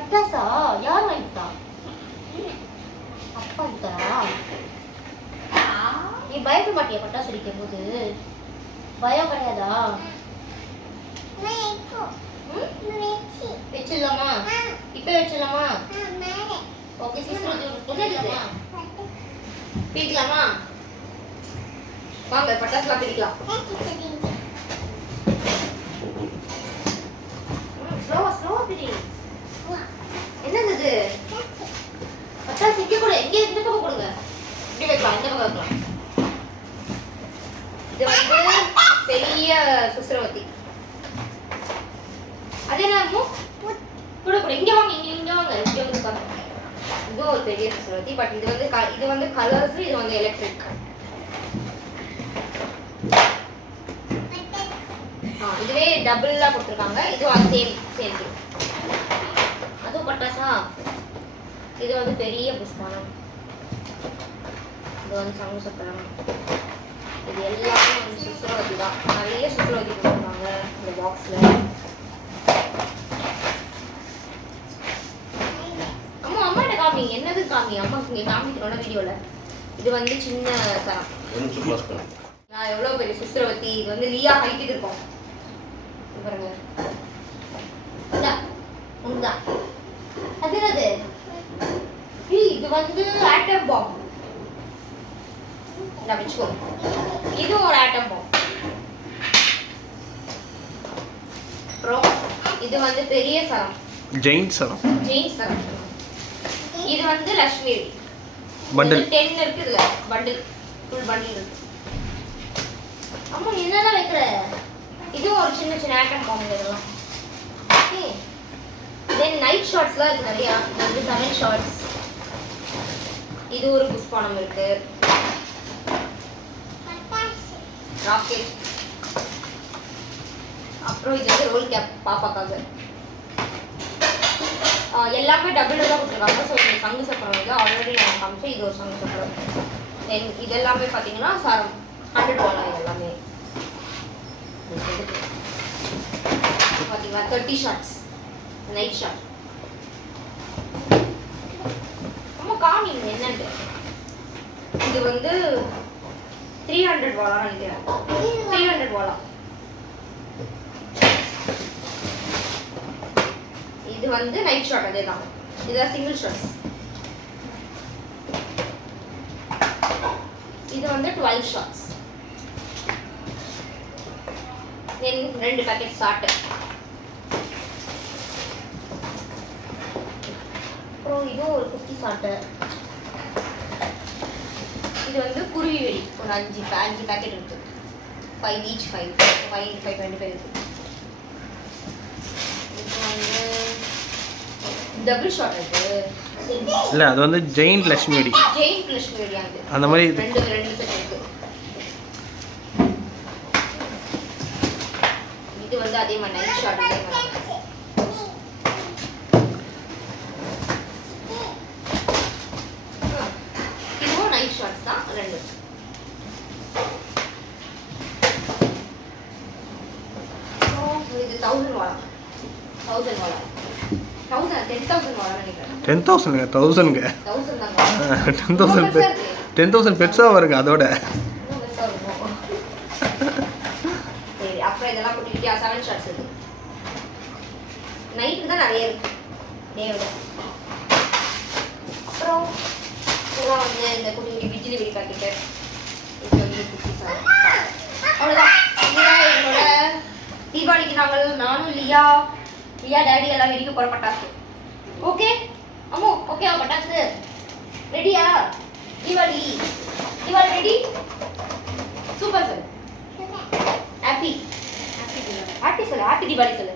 பட்டாசா யார் வாங்கிட்டா? அப்பா வாங்கிட்டாரா? நீ பயப்பட மாட்டியா பட்டாசு அடிக்கும் போது? பயம் கிடையாதா? வச்சிடலாமா? இப்போ வச்சிடலாமா? Okay sister பிடிக்கலாமா? வாங்க பட்டாசுலாம் பிடிக்கலாம். ஸ்லோவா பிடி. என்னது இது? பட்டாசு இங்கே கூட எங்கே இந்த பக்கம் கொடுங்க. இப்படி வைக்கலாம், இந்த பக்கம் வைக்கலாம். இது வந்து பெரிய சுஸ்ரவதி. அதே நேரமோ கூட கூட இங்கே வாங்க, இங்கே வாங்க, இங்கே வந்து பாருங்க. இது ஒரு பெரிய சுஸ்ரவதி. பட் இது வந்து கலர்ஸ், இது வந்து எலக்ட்ரிக். இதுவே டபுளா கொடுத்துருக்காங்க. இதுவும் சேம் அதுவும் பட்டாசா. இது வந்து பெரிய புஷ்பானம். இது வந்து சங்கு சக்கரம். இது எல்லாமே வந்து சுஸ்ரவதி தான். நிறைய சுஸ்ரவதி கொடுத்துருக்காங்க இந்த பாக்ஸ்ல. அம்மா அம்மாட்ட காமி. என்னது காமி? அம்மாக்கு இங்கே காமிக்கிறோம்னா வீடியோல. இது வந்து சின்ன சரம். நான் எவ்வளோ பெரிய சுஸ்ரவதி. இது வந்து லியா ஹைட்டுக்கு இருக்கும் பாருங்க. அது என்னது? இது வந்து ஆட்டம் பாம். வச்சுக்கோ. இது ஒரு ஆட்டம் பாம். அப்புறம் இது வந்து பெரிய சரம், ஜெயின் சரம். இது வந்து லட்சுமி பண்டில் 10 இருக்கு. இதுல பண்டில் ஃபுல் பண்டில் இருக்கு. அம்மா என்னதான் வைக்கிற? இது ஒரு சின்ன ஆட்டம் பாம் இதெல்லாம். ஓகே. தென் நைட் ஷாட்ஸ்லாம் இருக்கு நிறையா. இது வந்து 7 ஷாட்ஸ். இது ஒரு புஷ்பானம் இருக்கு. ராக்கெட். அப்புறம் இது வந்து ரோல் கேப் பாப்பாக்காக. எல்லாமே டபுள் தான் கொடுத்துருக்காங்க. ஸோ இந்த சங்கு சக்கரம் வந்து ஆல்ரெடி நான் காமிச்சேன். இது ஒரு சங்கு சக்கரம். தென் இது எல்லாமே பார்த்தீங்கன்னா சரம் 100 வாலா. இது எல்லாமே பார்த்தீங்களா 30 ஷாட்ஸ் நைட் ஷாட். அம்மா காமிங்க என்னன்னு. இது வந்து 300 வாலா நினைக்கிறேன். 300 வாலா. இது வந்து நைட் ஷாட். அதே தான். இதுதான் சிங்கிள் ஷாட்ஸ். இது வந்து 12 ஷாட்ஸ். தென் 2 பேக்கெட் ஸ்டார்டர். அப்புறம் இதுவும் ஒரு குட்டி ஸ்டார்டர். இது வந்து குருவி வெடி. ஒரு 5 பேக்கெட் இருக்கு. 5 each 5 25 இருக்கு. இது வந்து டபுள் ஷாட் இருக்கு. இல்ல அது வந்து ஜெயின் லட்சுமி வெடி. அந்த மாதிரி ரெண்டு செட் இருக்கு. இது வந்து அதே மாதிரி நைட் ஷாட். இதுவும் நைட் ஷாட்ஸ் தான். 2 இது 1000 வாலா. 1000 வாலா. 10,000 வாலா நினைக்கிறேன். 10,000 1000ங்க. 10,000 பெருசா வருங்க அதோட. சரி அப்புறம் இதெல்லாம் குட்டி 7 ஷாட்ஸ் இருக்கு. நைட்டுக்கு தான் நிறைய இருக்கு டேவோட. அப்புறம் இதெல்லாம் வந்து இந்த குட்டி பிஜிலி வெடி பாக்கெட்டு. இது வந்து குட்டி சார். அவ்வளோதான். இதுதான் என்னோட தீபாவளிக்கு நானும் லியா டேடி எல்லாம் வெடிக்க போகிற பட்டாசு. ஓகே அம்மு ஓகேவா பட்டாசு? ரெடியா? Deepavali ready? Super sir. Happy சொல்லு. ஹாப்பி தீபாவளி சொல்லு.